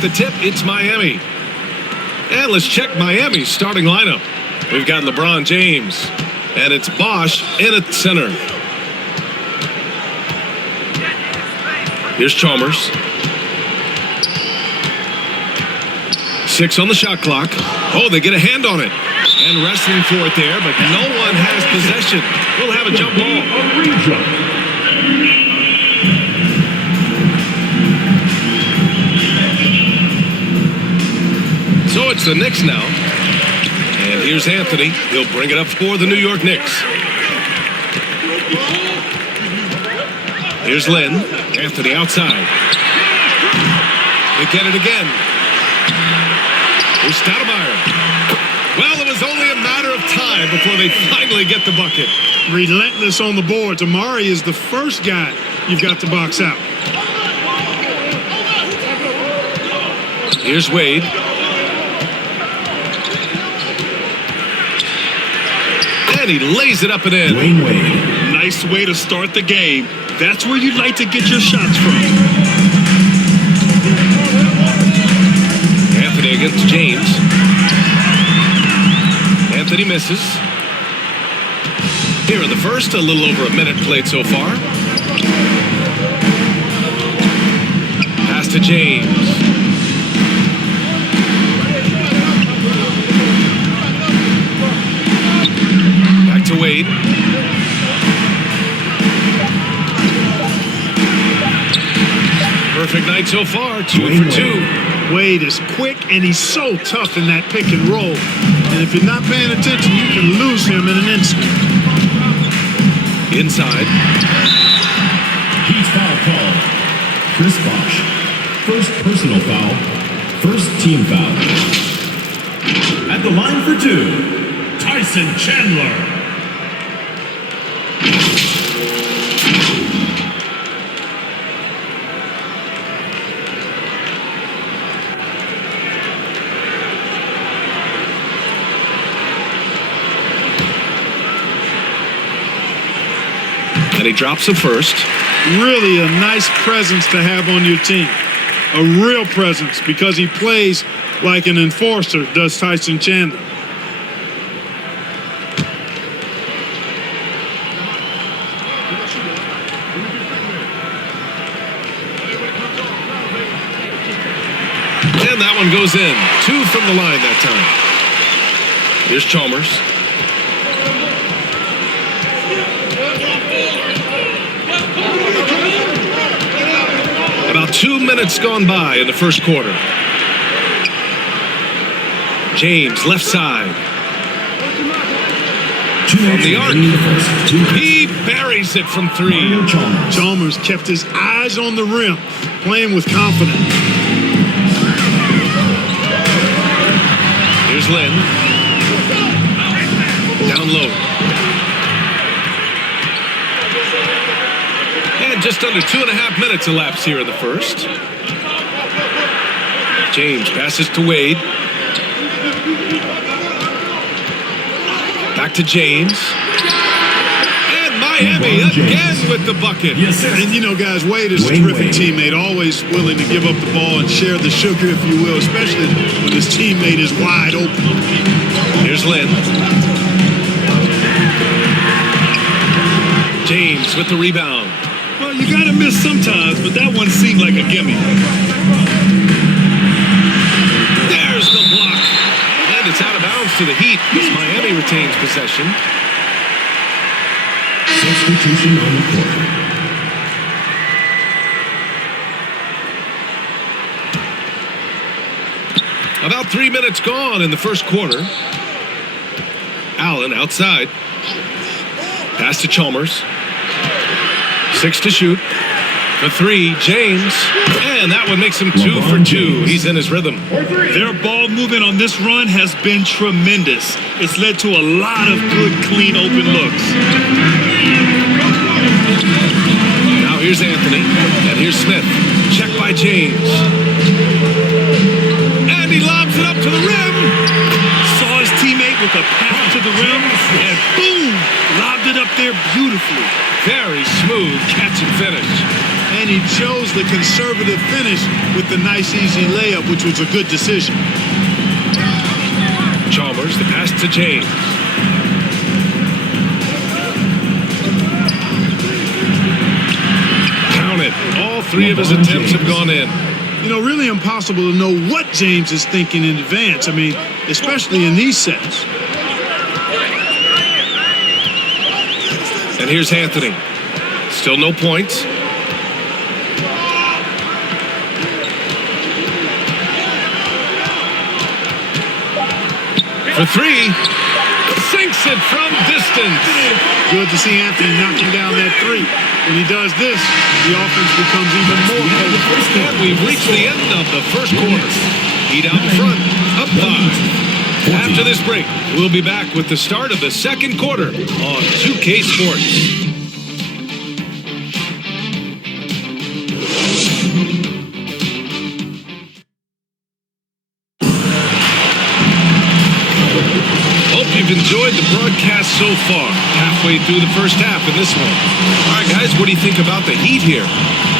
the tip, it's Miami. And let's check Miami's starting lineup. We've got LeBron James, and it's Bosch in at center. Here's Chalmers. 6 on the shot clock. Oh, they get a hand on it. And wrestling for it there, but no one has possession. We'll have a jump ball. So it's the Knicks now. And here's Anthony. He'll bring it up for the New York Knicks. Here's Lynn. Anthony outside. They get it again. Here's Stoudemire. Well, it was only a matter of time before they finally get the bucket. Relentless on the boards. Amari is the first guy you've got to box out. Here's Wade. And he lays it up and in. Wade. Nice way to start the game. That's where you'd like to get your shots from. Anthony against James. Anthony misses. Here in the first, a little over a minute played so far. Pass to James. Back to Wade. Perfect night so far, 2 for 2. Wade is quick and he's so tough in that pick and roll. And if you're not paying attention, you can lose him in an instant. Inside. Heat foul call. Chris Bosch. First personal foul. First team foul. At the line for 2, Tyson Chandler. And he drops the first. Really a nice presence to have on your team. A real presence because he plays like an enforcer, does Tyson Chandler. And that one goes in. 2 from the line that time. Here's Chalmers. About 2 minutes gone by in the first quarter. James, left side. From the arc. He buries it from 3. Chalmers kept his eyes on the rim, playing with confidence. Here's Lynn. Down low. And just under 2.5 minutes elapsed here in the first. James passes to Wade. Back to James. And Miami again with the bucket. Yes, and you know, guys, Wade is a terrific teammate, always willing to give up the ball and share the sugar, if you will, especially when his teammate is wide open. Here's Lynn. James with the rebound. Well, you got to miss sometimes, but that one seemed like a gimme. There's the block. And it's out of bounds to the Heat as Miami retains possession. Substitution on the court. About 3 minutes gone in the first quarter. Allen outside. Pass to Chalmers. 6 to shoot. For 3, James. And that one makes him 2 for 2. He's in his rhythm. Their ball movement on this run has been tremendous. It's led to a lot of good, clean, open looks. Now here's Anthony. And here's Smith. Check by James. And he lobs it up to the rim. Saw his teammate with a pass to the rim, and boom, lobbed it up there beautifully. Very smooth catch and finish. And he chose the conservative finish with the nice, easy layup, which was a good decision. Chalmers, the pass to James. Count it. All three of his attempts have gone in. You know, really impossible to know what James is thinking in advance. I mean, especially in these sets. And here's Anthony. Still no points. For three. Sinks it from distance. Good to see Anthony knocking down that three. When he does this, the offense becomes even more potent. And we've reached the end of the first quarter. Heat out in front, up 5. After this break, we'll be back with the start of the second quarter on 2K Sports. You've enjoyed the broadcast so far, halfway through the first half in this one. All right, guys, what do you think about the Heat here?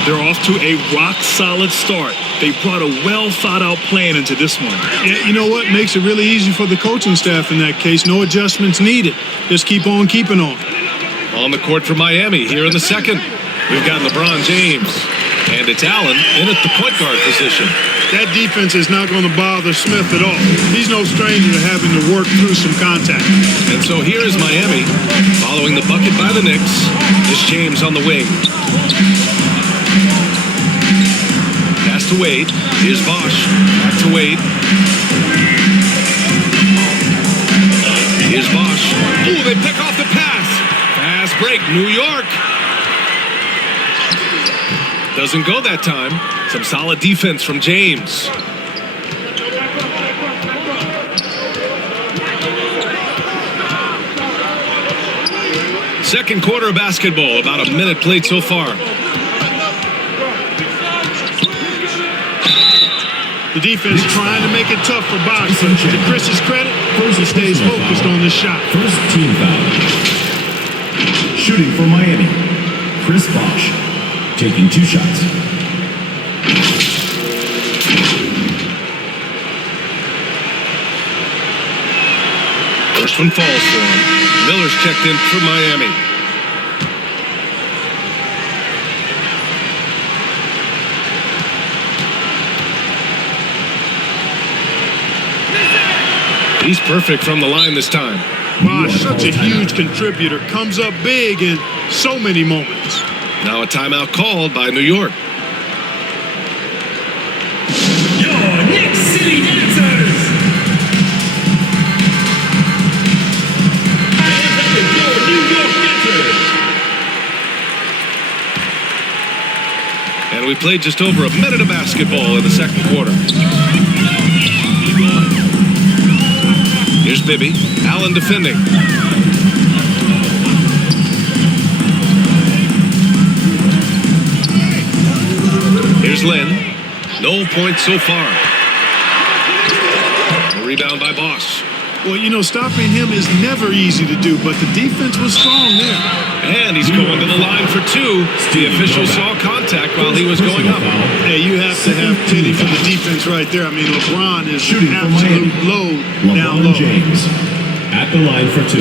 They're off to a rock-solid start. They brought a well-thought-out plan into this one. Yeah, you know what? Makes it really easy for the coaching staff in that case. No adjustments needed. Just keep on keeping on. On the court for Miami here in the second. We've got LeBron James, and it's Allen in at the point guard position. That defense is not going to bother Smith at all. He's no stranger to having to work through some contact. And so here is Miami, following the bucket by the Knicks. It's James on the wing. Pass to Wade. Here's Bosch. Back to Wade. Here's Bosch. Ooh, they pick off the pass. Fast break, New York. Doesn't go that time. Some solid defense from James. Second quarter of basketball, about a minute played so far. The defense trying to make it tough for Bosch, but to Chris's credit, he stays focused on this shot. First team foul. Shooting for Miami, Chris Bosch, taking 2 shots. First one falls for him. Miller's checked in for Miami. He's perfect from the line this time. Bosch, such a huge contributor, comes up big in so many moments. Now a timeout called by New York. Your Knicks City Dancers. And we played just over a minute of basketball in the second quarter. Here's Bibby. Allen defending. Here's Lynn. No points so far. A rebound by Bosch. Well, you know, stopping him is never easy to do, but the defense was strong there. And he's going to the line for 2. The official saw contact while he was going up. Yeah, you have to have pity for the defense right there. I mean, LeBron is Shooting for absolute Miami. load down LeBron low. James at the line for 2.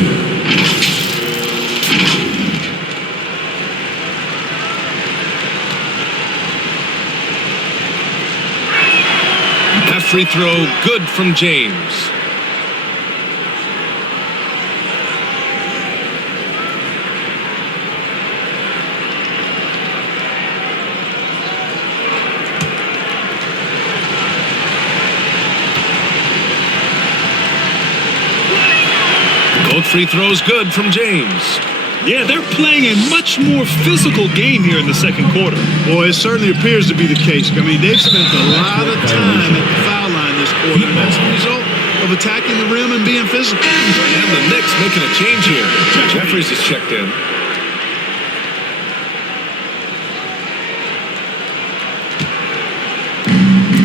That free throw good from James. Both free throws good from James. Yeah, they're playing a much more physical game here in the second quarter. Boy, it certainly appears to be the case. I mean, they've spent a lot of time at the foul line this quarter, and that's the result of attacking the rim and being physical. And the Knicks making a change here. Jeffries is checked in.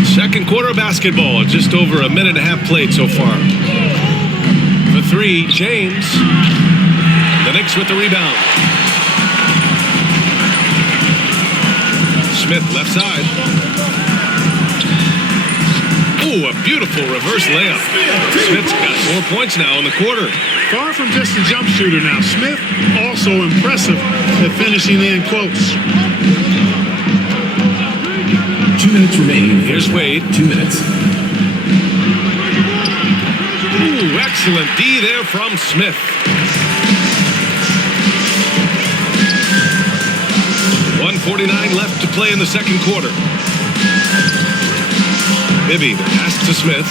Second quarter of basketball, just over a minute and a half played so far. For 3, James. The Knicks with the rebound. Smith left side. Ooh, a beautiful reverse layup. Smith's got 4 points now in the quarter. Far from just a jump shooter now. Smith also impressive at finishing in close. 2 minutes remaining. Here's Wade. 2 minutes. Ooh, excellent D there from Smith. 1:49 left to play in the second quarter. Bibby, the pass to Smith.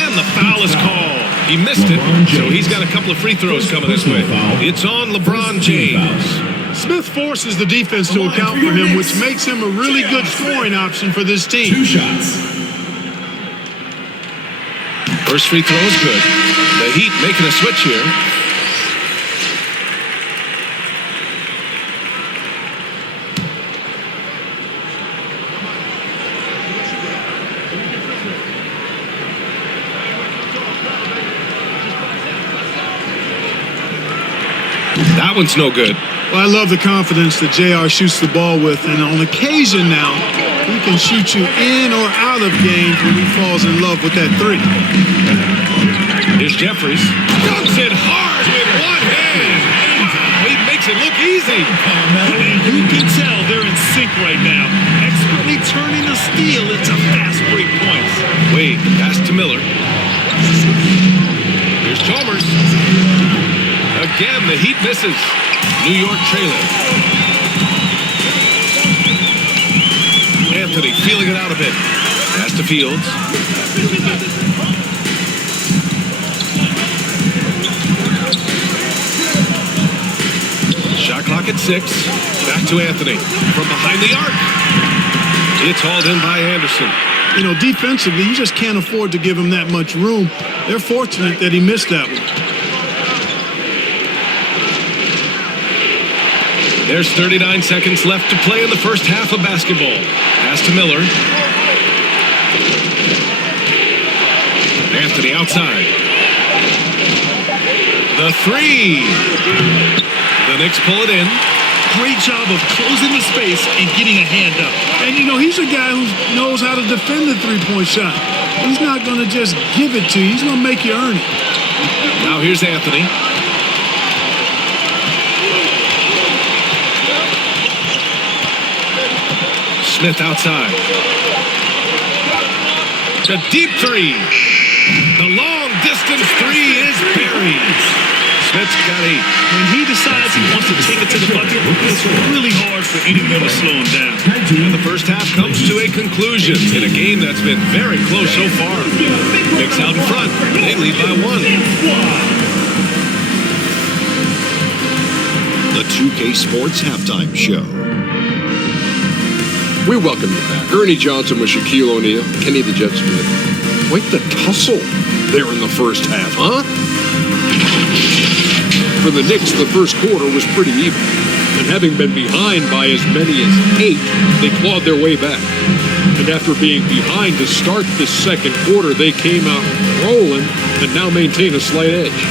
And the foul is called. He missed it, so he's got a couple of free throws coming this way. It's on LeBron James. Smith forces the defense to account for him, which makes him a really good scoring option for this team. 2 shots. First free throw is good. The Heat making a switch here. That one's no good. Well, I love the confidence that JR shoots the ball with, and on occasion now, he can shoot you in or out of games when he falls in love with that three. Here's Jeffries. Dunks it hard with one hand. Wow, he makes it look easy. And you can tell they're in sync right now. Expertly turning the steal into fast break points. Wade, pass to Miller. Here's Chalmers. Again, the Heat misses. New York trailing. Anthony feeling it out a bit. Pass to Fields. Shot clock at 6. Back to Anthony. From behind the arc. It's hauled in by Anderson. You know, defensively, you just can't afford to give him that much room. They're fortunate that he missed that one. There's 39 seconds left to play in the first half of basketball. Pass to Miller. Anthony outside. The three. The Knicks pull it in. Great job of closing the space and getting a hand up. And, you know, he's a guy who knows how to defend the three-point shot. He's not going to just give it to you. He's going to make you earn it. Now here's Anthony. Smith outside. The deep three. The long distance three is buried. Smith's got 8. When he decides he wants to take it to the bucket, it's really hard for anyone to slow him down. And the first half comes to a conclusion in a game that's been very close so far. Knicks out in front. They lead by 1. The 2K Sports Halftime Show. We welcome you back. Ernie Johnson with Shaquille O'Neal, Kenny the Jet Smith. Quite the tussle there in the first half, huh? For the Knicks, the first quarter was pretty even. And having been behind by as many as 8, they clawed their way back. And after being behind to start the second quarter, they came out rolling and now maintain a slight edge.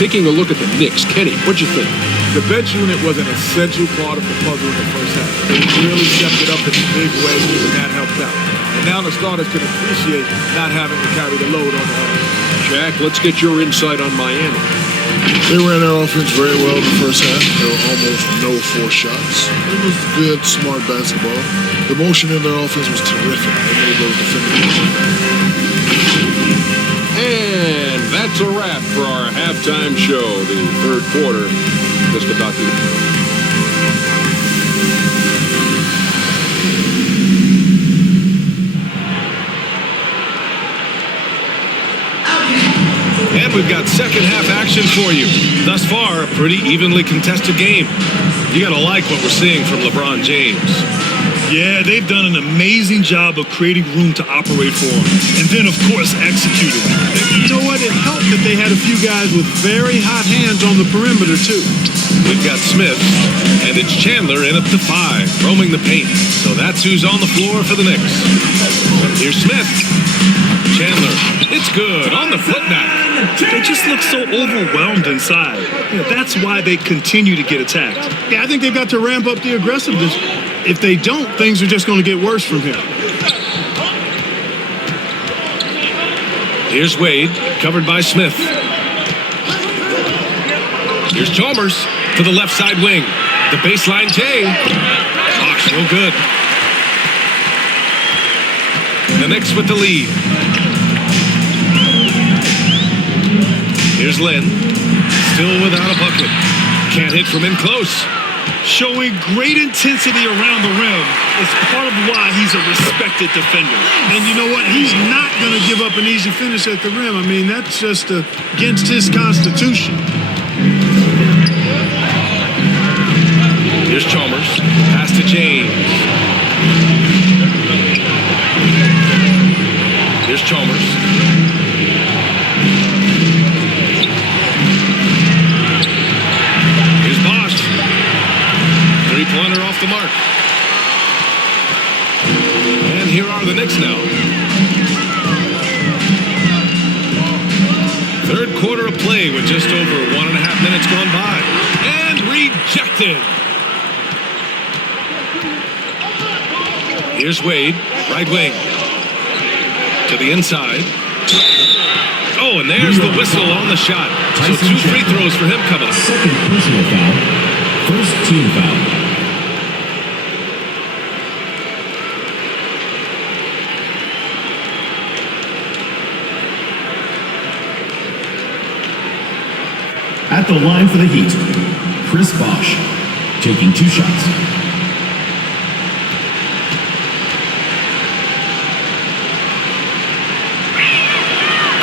Taking a look at the Knicks, Kenny, what'd you think? The bench unit was an essential part of the puzzle in the first half. They really stepped it up in a big way, and that helped out. And now the starters can appreciate not having to carry the load on their own. Jack, let's get your insight on Miami. They ran their offense very well in the first half. There were almost no forced shots. It was good, smart basketball. The motion in their offense was terrific. They made those defenders. And that's a wrap for our halftime show. The third quarter just about to end. And we've got second half action for you. Thus far, a pretty evenly contested game. You gotta like what we're seeing from LeBron James. Yeah, they've done an amazing job of creating room to operate for him. And then, of course, executing. You know what? It helped that they had a few guys with very hot hands on the perimeter, too. We've got Smith, and it's Chandler in at the 5, roaming the paint. So that's who's on the floor for the Knicks. Here's Smith. Chandler, it's good on the putback. They just look so overwhelmed inside. That's why they continue to get attacked. Yeah, I think they've got to ramp up the aggressiveness. If they don't, things are just going to get worse from here. Here's Wade, covered by Smith. Here's Chalmers to the left side wing. The baseline J. Bosh, no good. The Knicks with the lead. Here's Lynn, still without a bucket. Can't hit from in close. Showing great intensity around the rim is part of why he's a respected defender. And you know what? He's not going to give up an easy finish at the rim. I mean, that's just against his constitution. Here's Chalmers, pass to James. Here's Chalmers. Here's Bosh. Three-pointer off the mark. And here are the Knicks now. Third quarter of play with just over 1.5 minutes gone by. And rejected. Here's Wade, right wing. To the inside. Oh, and there's the whistle on the shot. So 2 free throws for him coming up. Second personal foul. First team foul. At the line for the Heat, Chris Bosh, taking 2 shots.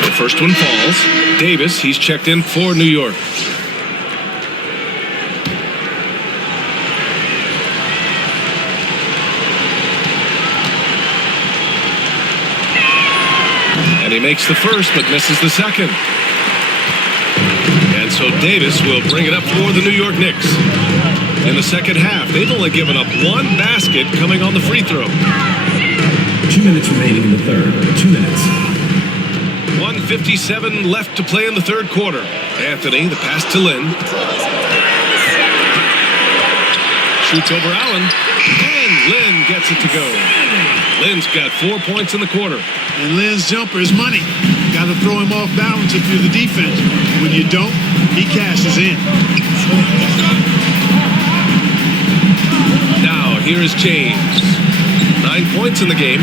The first one falls. Davis, he's checked in for New York. And he makes the first, but misses the second. And so Davis will bring it up for the New York Knicks. In the second half, they've only given up 1 basket coming on the free throw. 2 minutes remaining in the third. 2 minutes. 1:57 left to play in the third quarter. Anthony, the pass to Lynn. Shoots over Allen. And Lynn gets it to go. Lynn's got 4 points in the quarter. And Lynn's jumper is money. Got to throw him off balance if you're the defense. When you don't, he cashes in. Now, here is James. 9 points in the game.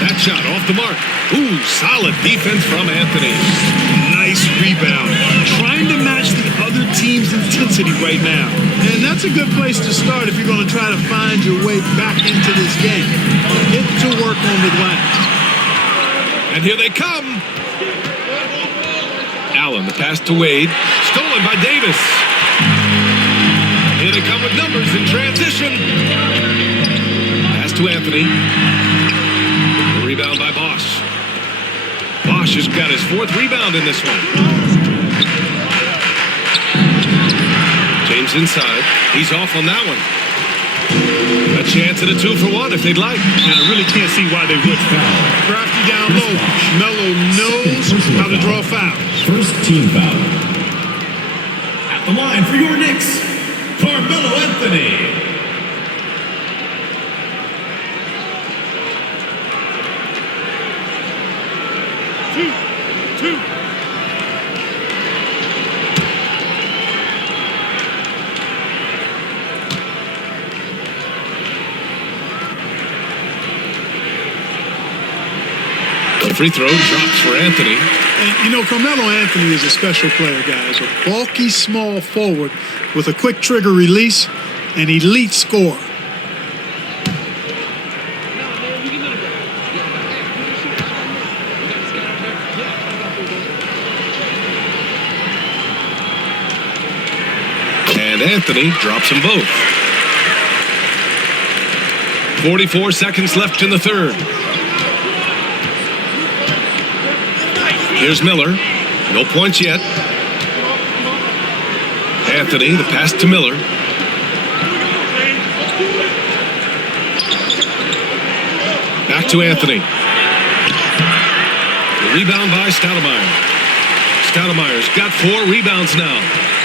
That shot off the mark. Ooh, solid defense from Anthony. Nice rebound. Trying to match the other team's intensity right now. And that's a good place to start if you're going to try to find your way back into this game. Get to work on the glass. And here they come. Allen, the pass to Wade. Stolen by Davis. Here they come with numbers in transition. Pass to Anthony. The rebound by Bosh. Bosh has got his 4th rebound in this one. James inside. He's off on that one. A chance at a 2-for-1 if they'd like. And I really can't see why they would foul. Crafty down low. Melo knows how to draw fouls. First team foul. At the line for your Knicks, Carmelo Anthony. Two. The free throw drops for Anthony. And, you know, Carmelo Anthony is a special player, guys. A bulky, small forward with a quick trigger release and elite scorer. And Anthony drops them both. 44 seconds left in the third. Here's Miller. No points yet. Anthony, the pass to Miller. Back to Anthony. Rebound by Stoudemire. Stoudemire's got 4 rebounds now.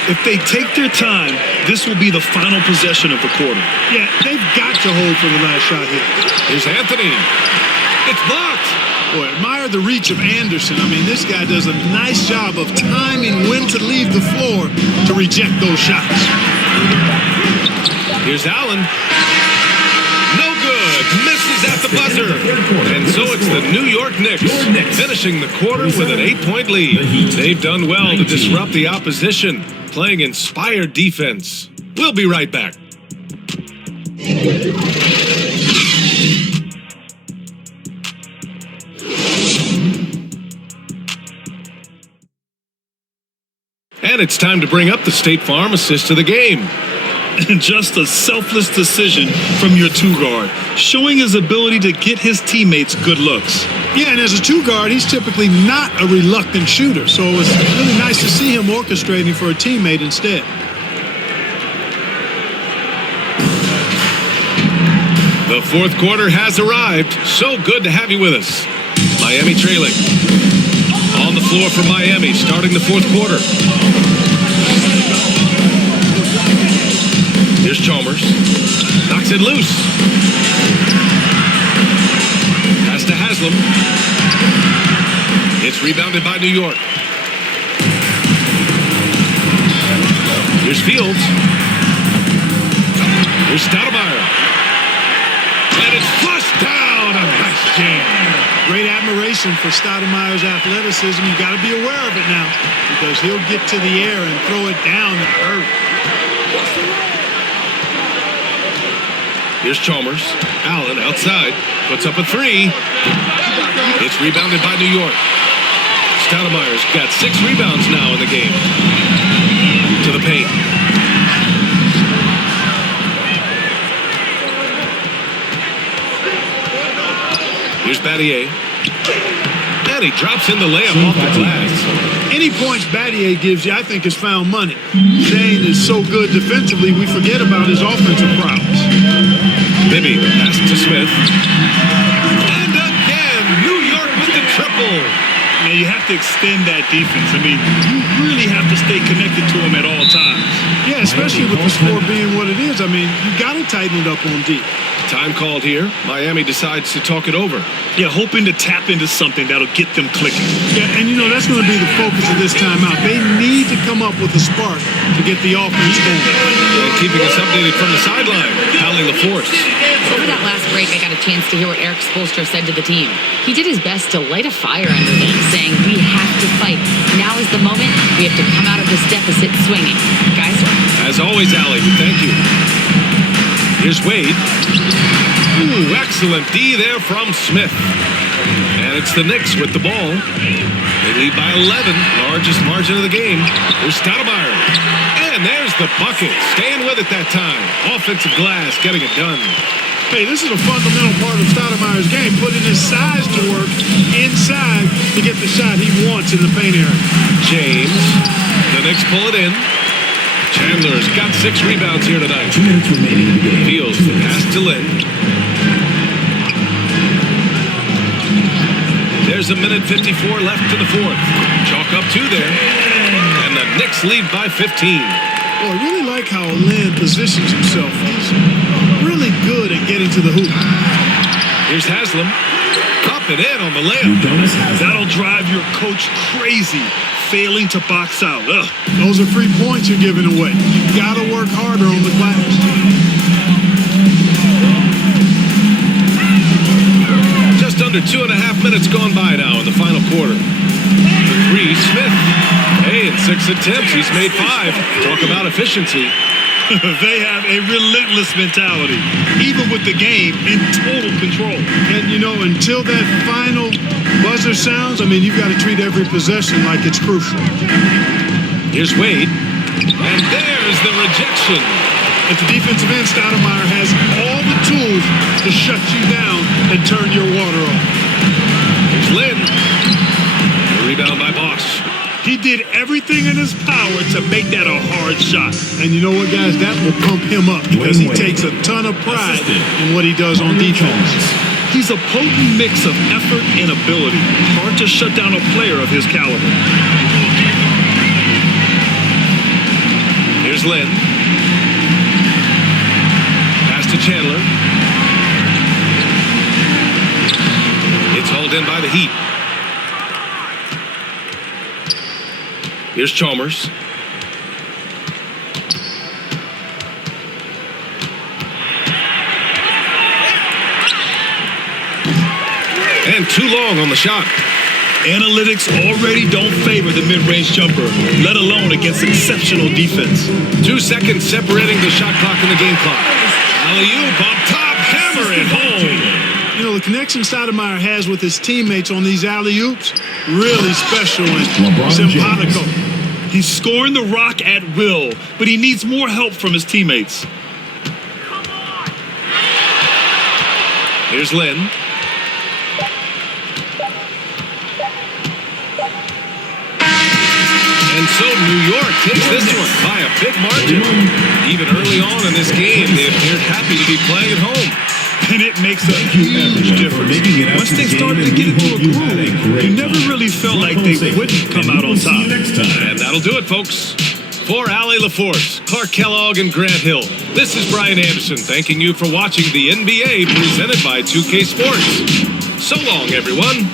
If they take their time, this will be the final possession of the quarter. Yeah, they've got to hold for the last shot here. Here's Anthony. It's blocked. Boy, admire the reach of Anderson. I mean, this guy does a nice job of timing when to leave the floor to reject those shots. Here's Allen. No good. Misses at the buzzer. And so it's the New York Knicks finishing the quarter with an 8-point lead. They've done well to disrupt the opposition, playing inspired defense. We'll be right back. And it's time to bring up the State Farm assist to the game. Just a selfless decision from your 2-guard, showing his ability to get his teammates good looks. Yeah, and as a 2-guard, he's typically not a reluctant shooter, so it's really nice to see him orchestrating for a teammate instead. The fourth quarter has arrived. So good to have you with us. Miami trailing. On the floor for Miami, starting the fourth quarter. Here's Chalmers. Knocks it loose. Pass to Haslam. It's rebounded by New York. Here's Fields. Here's Stoudemire. And it's flushed down. A nice jam. Great admiration for Stoudemire's athleticism. You got to be aware of it now, because he'll get to the air and throw it down and hurt. Here's Chalmers. Allen outside. Puts up a 3. It's rebounded by New York. Stoudemire's got 6 rebounds now in the game. To the paint. Here's Battier. And he drops in the layup off the glass. Any points Battier gives you, I think, is found money. Shane is so good defensively, we forget about his offensive prowess. Bibby, pass to Smith. And again, New York with the triple. Now, you have to extend that defense. I mean, you really have to stay connected to him at all times. Yeah, especially with the score being what it is. I mean, you got to tighten it up on D. Time called here. Miami decides to talk it over. Yeah, hoping to tap into something that'll get them clicking. Yeah, and you know, that's going to be the focus of this timeout. They need to come up with a spark to get the offense going. And keeping us updated from the sideline, Howling LaForce. Over that last break, I got a chance to hear what Eric Spoelstra said to the team. He did his best to light a fire under them, saying, we have to fight. Now is the moment. We have to come out of this deficit swinging. Guys? As always, Allie, thank you. Here's Wade. Ooh, excellent D there from Smith. And it's the Knicks with the ball. They lead by 11, largest margin of the game. Here's Stoudemire. And there's the bucket. Staying with it that time. Offensive glass, getting it done. Hey, this is a fundamental part of Stoudemire's game, putting his size to work inside to get the shot he wants in the paint area. James. The Knicks pull it in. Chandler's got 6 rebounds here tonight. 2 minutes remaining in the game. Fields the pass to Lynn. There's a minute 54 left in the fourth. Chalk up 2 there. And the Knicks lead by 15. Boy, I really like how Lynn positions himself. He's really good at getting to the hoop. Here's Haslam. Up and in on the layup. That'll drive your coach crazy, failing to box out. Ugh. Those are free points you're giving away. You got to work harder on the glass. Just under 2.5 minutes gone by now in the final quarter. The 3, Smith. Hey, in 6 attempts, he's made 5. Talk about efficiency. They have a relentless mentality, even with the game in total control. And, you know, until that final buzzer sounds, I mean, you've got to treat every possession like it's crucial. Here's Wade. And there's the rejection. At the defensive end, Stoudemire has all the tools to shut you down and turn your water off. Here's Lynn. A rebound by Bosch. He did everything in his power to make that a hard shot. And you know what, guys? That will pump him up because he takes a ton of pride in what he does on defense. He's a potent mix of effort and ability. Hard to shut down a player of his caliber. Here's Lynn. Pass to Chandler. It's hauled in by the Heat. Here's Chalmers. And too long on the shot. Analytics already don't favor the mid-range jumper, let alone against exceptional defense. 2 seconds separating the shot clock and the game clock. Alley-oop up top, hammer it home. You know, the connection Stoudemire has with his teammates on these alley-oops, really special and LeBron simpatico. James. He's scoring the rock at will, but he needs more help from his teammates. Here's Lynn. And so New York takes this one by a big margin. Even early on in this game, they appeared happy to be playing at home. And it makes a huge difference. Once they started to get into a groove, you never really felt like they wouldn't come out on top. And that'll do it, folks. For Allie LaForce, Clark Kellogg, and Grant Hill, this is Brian Anderson thanking you for watching the NBA presented by 2K Sports. So long, everyone.